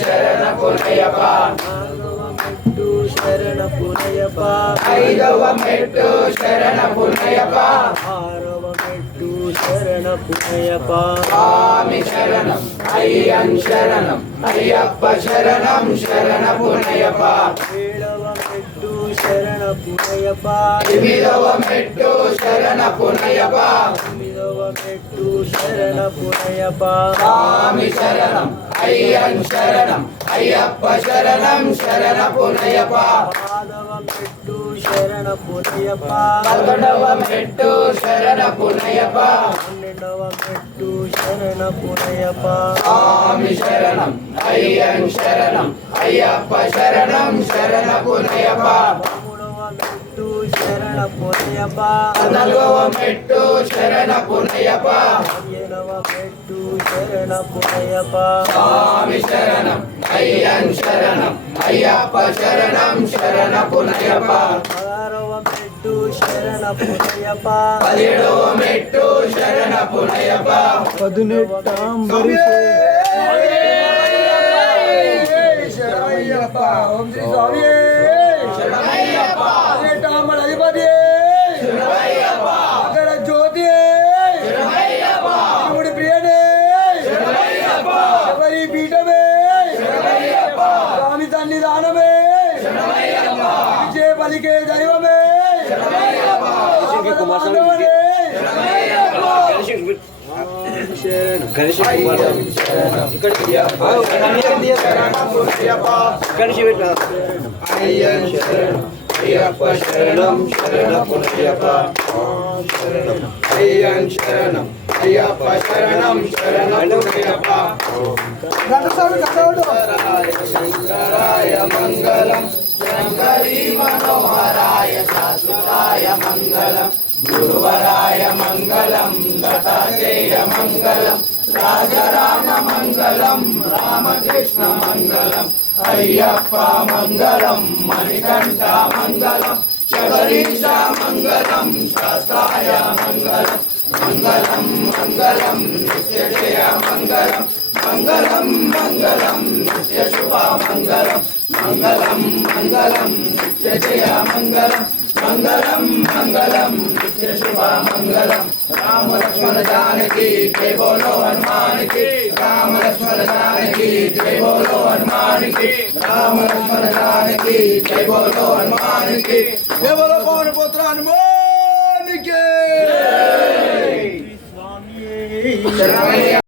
శరణపునయప శరణపునయప ఐదవ మెట్టు శరణపునయప ఆరవ మెట్టు శరణపునయప స్వామి శరణం అయ్యన్ శరణం అయ్యప్ప శరణం శరణపునయప ఏడవ మెట్టు శరణపునయప ఎనిమిదవ మెట్టు శరణపునయప తొమ్మిదవ మెట్టు శరణపునయప స్వామి శరణం అయ్యన్ శరణం అయ్యప్ప శరణం శరణపునయప పాదవ మెట్టు శరణపునయప 11వ మెట్టు శరణపునయప 12వ మెట్టు శరణపునయప స్వామి శరణం అయ్యన్ శరణం అయ్యప్ప శరణం శరణపునయప 13వ మెట్టు శరణపునయప 14వ మెట్టు శరణపునయప 15వ మెట్టు శరణపునయప స్వామి శరణం అయ్యన్ శరణం అయ్యప్ప శరణం శరణపునయప 16వ మెట్టు శరణపునయప 17వ మెట్టు శరణపునయప 18వ శరణయ్యప్ప ఓం శ్రీ స్వామి శరణయ్యప్ప టామల అధిపతి శరణయ్యప్ప అక్కడ జ్యోతి శరణయ్యప్ప శివుడి ప్రియనే శరణయ్యప్ప శబరి పీఠమే శరణయ్యప్ప స్వామి సన్నిధానమే శరణయ్యప్ప విజయ పలికే దైవమే శరణయ్యప్ప మాధవనే అయ్యన్ శరణం అయ్యప్ప శరణం శరణపునయప అయ్యన్ శరణం అయ్యప్ప శరణం శరణపునయప శంకరాయ మంగళం శంకరీ మనోహరాయ శాశ్వతాయ మంగళం గురువరాయ మంగళం దత్తాత్రేయ మంగళం రాజరామ మంగళం రామకృష్ణ మంగళం అయ్యప్ప మంగళం మణికంఠ మంగళం శబరీశ మంగళం శాస్త్రాయ మంగళం మంగళం మంగళం నిత్యజయ మంగళం మంగళం మంగళం నిత్యశుభ మంగళం మంగళం మంగళం నిత్యజయ మంగళం మంగళం మంగళం నిత్యశుభ మంగళం రామ లక్ష్మణ జానకి జై బోలో హనుమాన్ కి రామ లక్ష్మణ జానకి జై బోలో హనుమాన్ కి రామ లక్ష్మణ జానకి జై బోలో హనుమాన్ కి జయ బోలో పవన పుత్ర హనుమాన్ కి స్వామి శరణయ్య